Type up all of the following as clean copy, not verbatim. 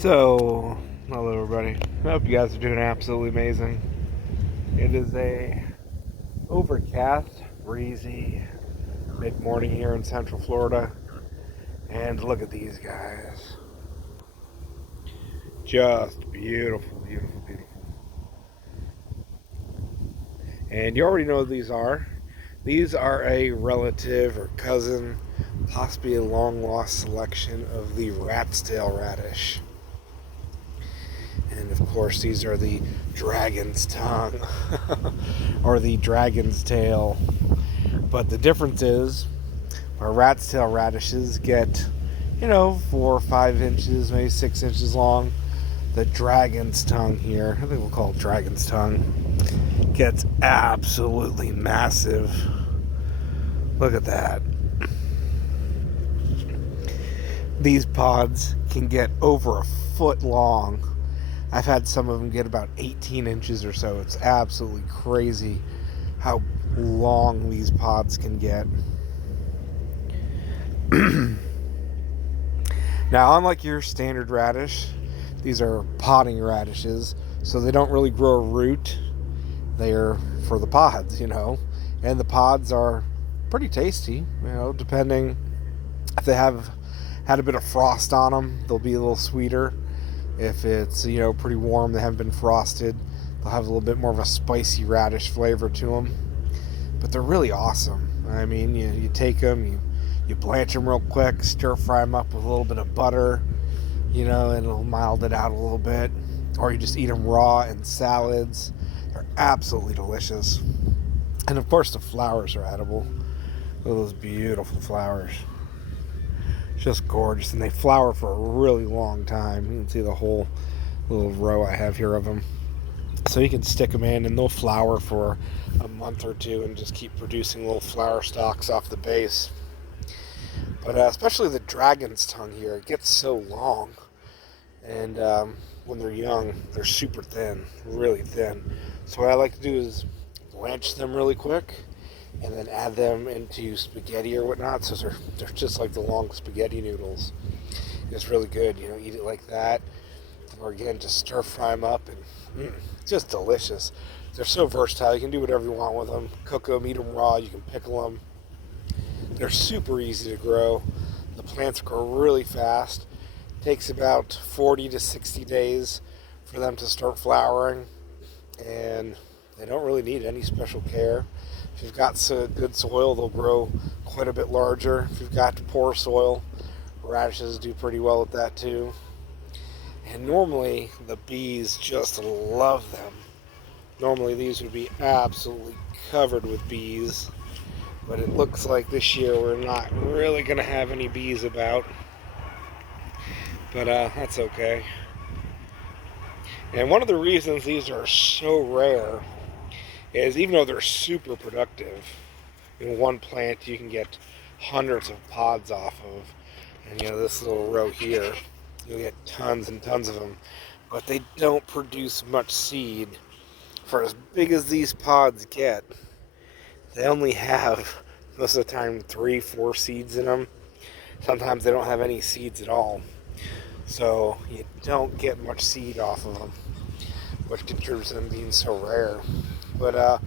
So, hello everybody. I hope you guys are doing absolutely amazing. It is a overcast, breezy mid-morning here in Central Florida, and look at these guys. Just beautiful, beautiful, beautiful. And you already know what these are. These are a relative or cousin, possibly a long-lost selection of the rat's tail radish. And of course, these are the dragon's tongue or the dragon's tail. But the difference is, our rat's tail radishes get, 4 or 5 inches, maybe 6 inches long. The dragon's tongue here, I think we'll call it dragon's tongue, gets absolutely massive. Look at that. These pods can get over a foot long. I've had some of them get about 18 inches or so. It's absolutely crazy how long these pods can get. Now, unlike your standard radish, these are potting radishes, so they don't really grow a root. They are for the pods, and the pods are pretty tasty, depending if they have had a bit of frost on them, they'll be a little sweeter. If it's, pretty warm, they haven't been frosted, they'll have a little bit more of a spicy radish flavor to them. But they're really awesome. I mean, you take them, you blanch them real quick, stir fry them up with a little bit of butter, and it'll mild it out a little bit. Or you just eat them raw in salads. They're absolutely delicious. And of course, the flowers are edible. Look at those beautiful flowers. Just gorgeous. And they flower for a really long time. You can see the whole little row I have here of them. So you can stick them in and they'll flower for a month or two and just keep producing little flower stalks off the base. But especially the dragon's tongue here, it gets so long. And when they're young, they're super thin, really thin. So what I like to do is blanch them really quick and then add them into spaghetti or whatnot. So they're just like the long spaghetti noodles. It's really good, eat it like that. Or again, just stir fry them up and just delicious. They're so versatile. You can do whatever you want with them. Cook them, eat them raw. You can pickle them. They're super easy to grow. The plants grow really fast. It takes about 40 to 60 days for them to start flowering, and they don't really need any special care. If you've got good soil, they'll grow quite a bit larger. If you've got poor soil, radishes do pretty well with that too. And normally the bees just love them. Normally these would be absolutely covered with bees, but it looks like this year we're not really going to have any bees about. But that's okay. And one of the reasons these are so rare is even though they're super productive, in one plant you can get hundreds of pods off of. And this little row here, you'll get tons and tons of them. But they don't produce much seed. For as big as these pods get, they only have, most of the time, 3-4 seeds in them. Sometimes they don't have any seeds at all. So you don't get much seed off of them, which contributes to them being so rare. But,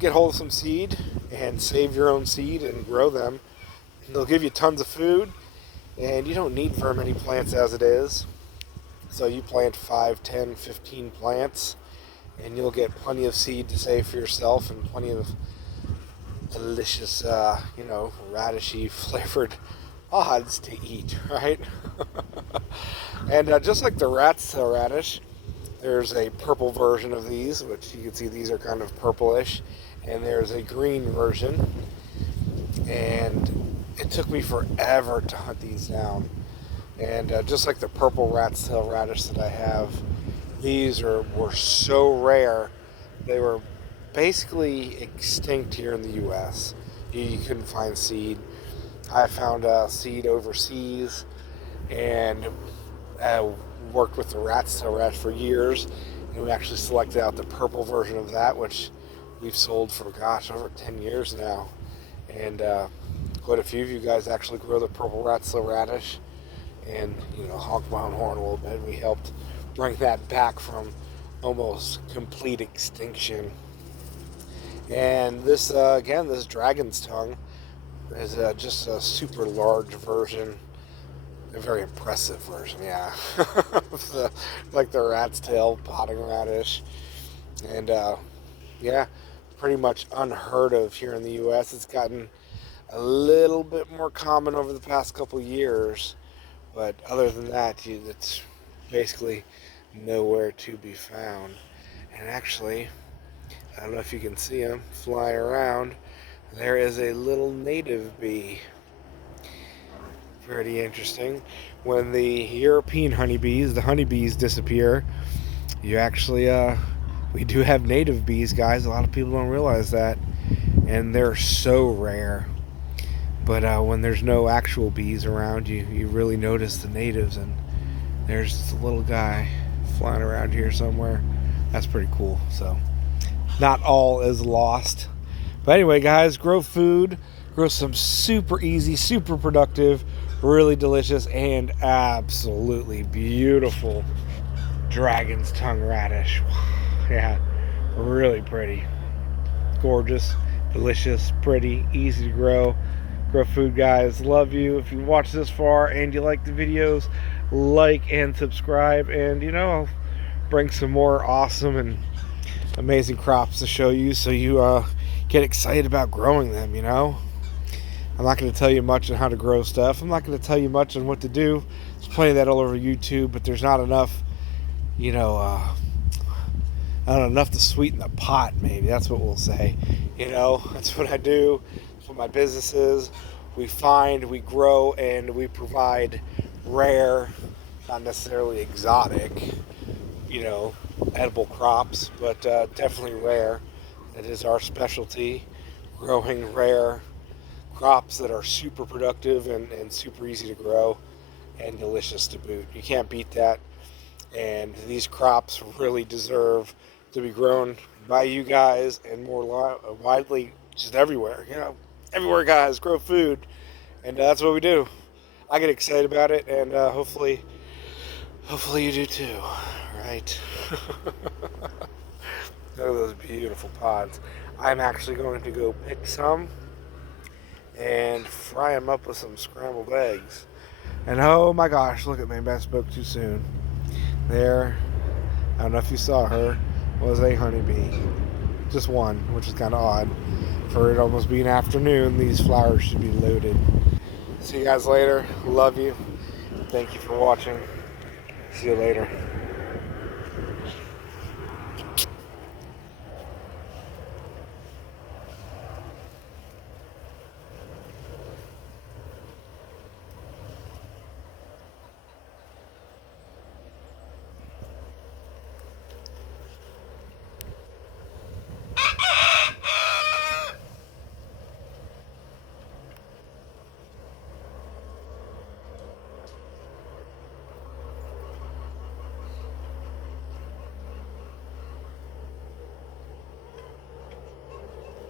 get hold of some seed and save your own seed and grow them. They'll give you tons of food, and you don't need very many plants as it is. So you plant 5, 10, 15 plants, and you'll get plenty of seed to save for yourself and plenty of delicious, radishy flavored pods to eat, right? And just like the rat's tail radish, there's a purple version of these, which you can see these are kind of purplish, and there's a green version. And it took me forever to hunt these down. And just like the purple rat's tail radish that I have, these were so rare, they were basically extinct here in the U.S. You couldn't find seed. I found seed overseas, and worked with the rat's tail radish for years, and we actually selected out the purple version of that, which we've sold for, over 10 years now. And quite a few of you guys actually grow the purple rat's tail radish, and honk my own horn a little bit. We helped bring that back from almost complete extinction. And this again, this dragon's tongue is just a super large version, a very impressive version, yeah, like the rat's tail potting radish, and yeah, pretty much unheard of here in the U.S. It's gotten a little bit more common over the past couple years, but other than that, it's basically nowhere to be found. And actually, I don't know if you can see them fly around. There is a little native bee. Pretty interesting. When the European honeybees, the honeybees disappear, you actually, we do have native bees, guys. A lot of people don't realize that. And they're so rare. But when there's no actual bees around, you really notice the natives. And there's this little guy flying around here somewhere. That's pretty cool. So, not all is lost. But anyway, guys, grow food. Grow some super easy, super productive, really delicious, and absolutely beautiful dragon's tongue radish. Yeah, really pretty. Gorgeous, delicious, pretty, easy to grow. Grow food, guys. Love you. If you watch this far and you like the videos, like and subscribe. And, I'll bring some more awesome and amazing crops to show you so you get excited about growing them, I'm not going to tell you much on how to grow stuff. I'm not going to tell you much on what to do. There's plenty of that all over YouTube, but there's not enough, I don't know, enough to sweeten the pot, maybe. That's what we'll say. That's what I do. That's what my business is. We find, we grow, and we provide rare, not necessarily exotic, edible crops, but definitely rare. It is our specialty, growing rare crops that are super productive and super easy to grow and delicious to boot. You can't beat that. And these crops really deserve to be grown by you guys and more widely just everywhere. Everywhere, guys, grow food. And that's what we do. I get excited about it, and hopefully you do too, right? Look at those beautiful pods. I'm actually going to go pick some and fry them up with some scrambled eggs. And oh my gosh, look at me, I spoke too soon. There, I don't know if you saw her, was a honeybee. Just one, which is kind of odd. For it almost being afternoon, these flowers should be loaded. See you guys later. Love you. Thank you for watching. See you later.